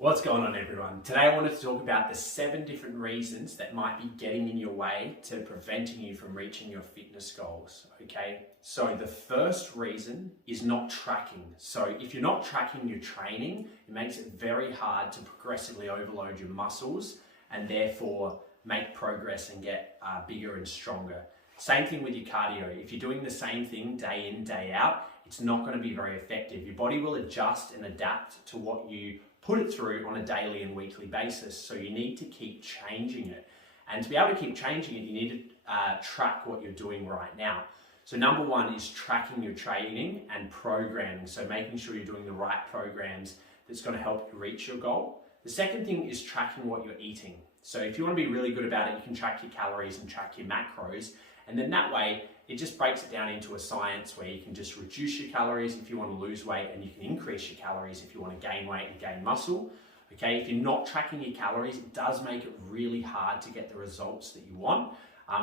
What's going on, everyone? Today I wanted to talk about the 7 different reasons that might be getting in your way to preventing you from reaching your fitness goals, okay? So the first reason is not tracking. So if you're not tracking your training, it makes it very hard to progressively overload your muscles and therefore make progress and get bigger and stronger. Same thing with your cardio. If you're doing the same thing day in, day out, it's not going to be very effective. Your body will adjust and adapt to what you put it through on a daily and weekly basis. So you need to keep changing it. And to be able to keep changing it, you need to track what you're doing right now. So number 1 is tracking your training and programming. So making sure you're doing the right programs that's going to help you reach your goal. The second thing is tracking what you're eating. So if you want to be really good about it, you can track your calories and track your macros. And then that way, it just breaks it down into a science where you can just reduce your calories if you want to lose weight, and you can increase your calories if you want to gain weight and gain muscle. Okay, if you're not tracking your calories, it does make it really hard to get the results that you want,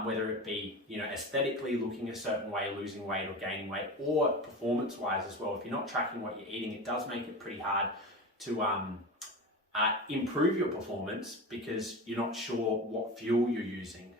whether it be, aesthetically looking a certain way, losing weight or gaining weight, or performance-wise as well. If you're not tracking what you're eating, it does make it pretty hard to improve your performance because you're not sure what fuel you're using.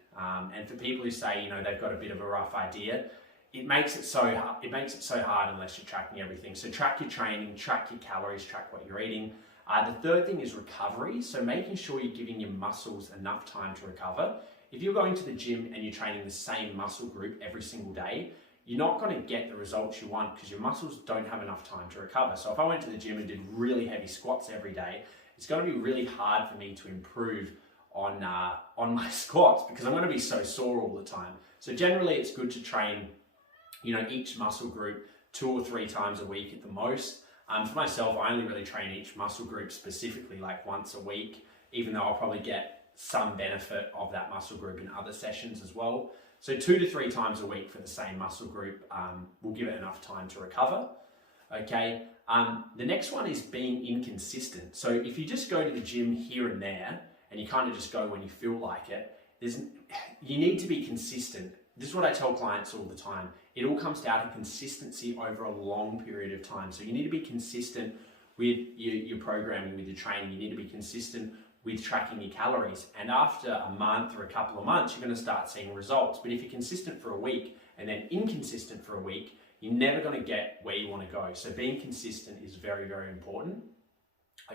And for people who say, they've got a bit of a rough idea, it makes it so hard unless you're tracking everything. So track your training, track your calories, track what you're eating. The third thing is recovery. So making sure you're giving your muscles enough time to recover. If you're going to the gym and you're training the same muscle group every single day, you're not going to get the results you want because your muscles don't have enough time to recover. So if I went to the gym and did really heavy squats every day, it's going to be really hard for me to improve on my squats because I'm going to be so sore all the time. So generally it's good to train, each muscle group 2 or 3 times a week at the most. For myself, I only really train each muscle group specifically like once a week, even though I'll probably get some benefit of that muscle group in other sessions as well. So 2 to 3 times a week for the same muscle group will give it enough time to recover. Okay. The next one is being inconsistent. So if you just go to the gym here and there, and you kind of just go when you feel like it, you need to be consistent. This is what I tell clients all the time. It all comes down to consistency over a long period of time. So you need to be consistent with your programming, with your training. You need to be consistent with tracking your calories. And after a month or a couple of months, you're going to start seeing results. But if you're consistent for a week and then inconsistent for a week, you're never going to get where you want to go. So being consistent is very, very important.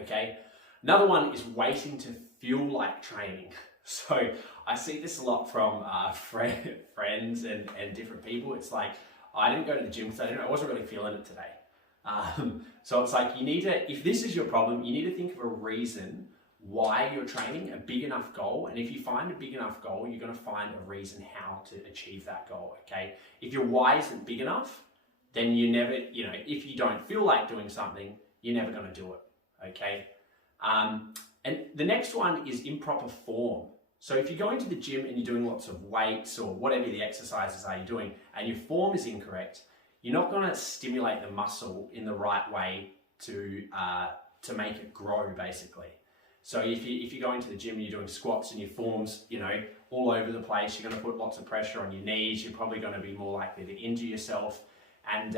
Okay. Another one is waiting to feel like training. So I see this a lot from friends and different people. It's like, I didn't go to the gym because I wasn't really feeling it today. So it's like, if this is your problem, you need to think of a reason why you're training, a big enough goal. And if you find a big enough goal, you're going to find a reason how to achieve that goal, okay? If your why isn't big enough, then you never, if you don't feel like doing something, you're never going to do it, okay? And the next one is improper form. So if you're going to the gym and you're doing lots of weights or whatever the exercises are you're doing and your form is incorrect, you're not going to stimulate the muscle in the right way to make it grow, basically. So if you're going to the gym and you're doing squats and your form's, all over the place, you're going to put lots of pressure on your knees. You're probably going to be more likely to injure yourself, and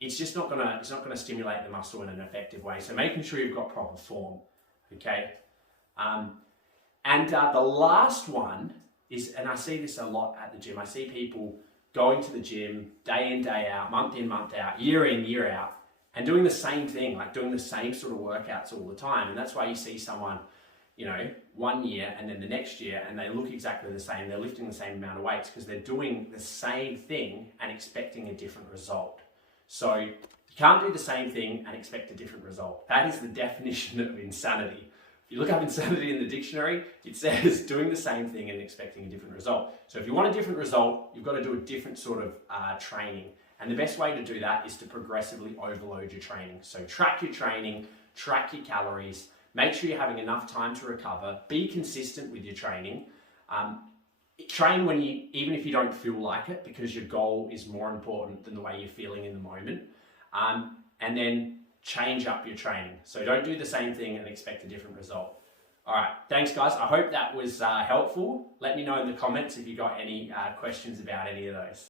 it's just not going to stimulate the muscle in an effective way. So making sure you've got proper form. Okay. The last one is, and I see this a lot at the gym, I see people going to the gym day in, day out, month in, month out, year in, year out, and doing the same thing, like doing the same sort of workouts all the time. And that's why you see someone, 1 year and then the next year, and they look exactly the same. They're lifting the same amount of weights because they're doing the same thing and expecting a different result. So you can't do the same thing and expect a different result. That is the definition of insanity. If you look up insanity in the dictionary, it says doing the same thing and expecting a different result. So if you want a different result, you've got to do a different sort of training. And the best way to do that is to progressively overload your training. So track your training, track your calories, make sure you're having enough time to recover, be consistent with your training. Train even if you don't feel like it, because your goal is more important than the way you're feeling in the moment. And then change up your training. So don't do the same thing and expect a different result. All right, thanks guys. I hope that was helpful. Let me know in the comments if you got any questions about any of those.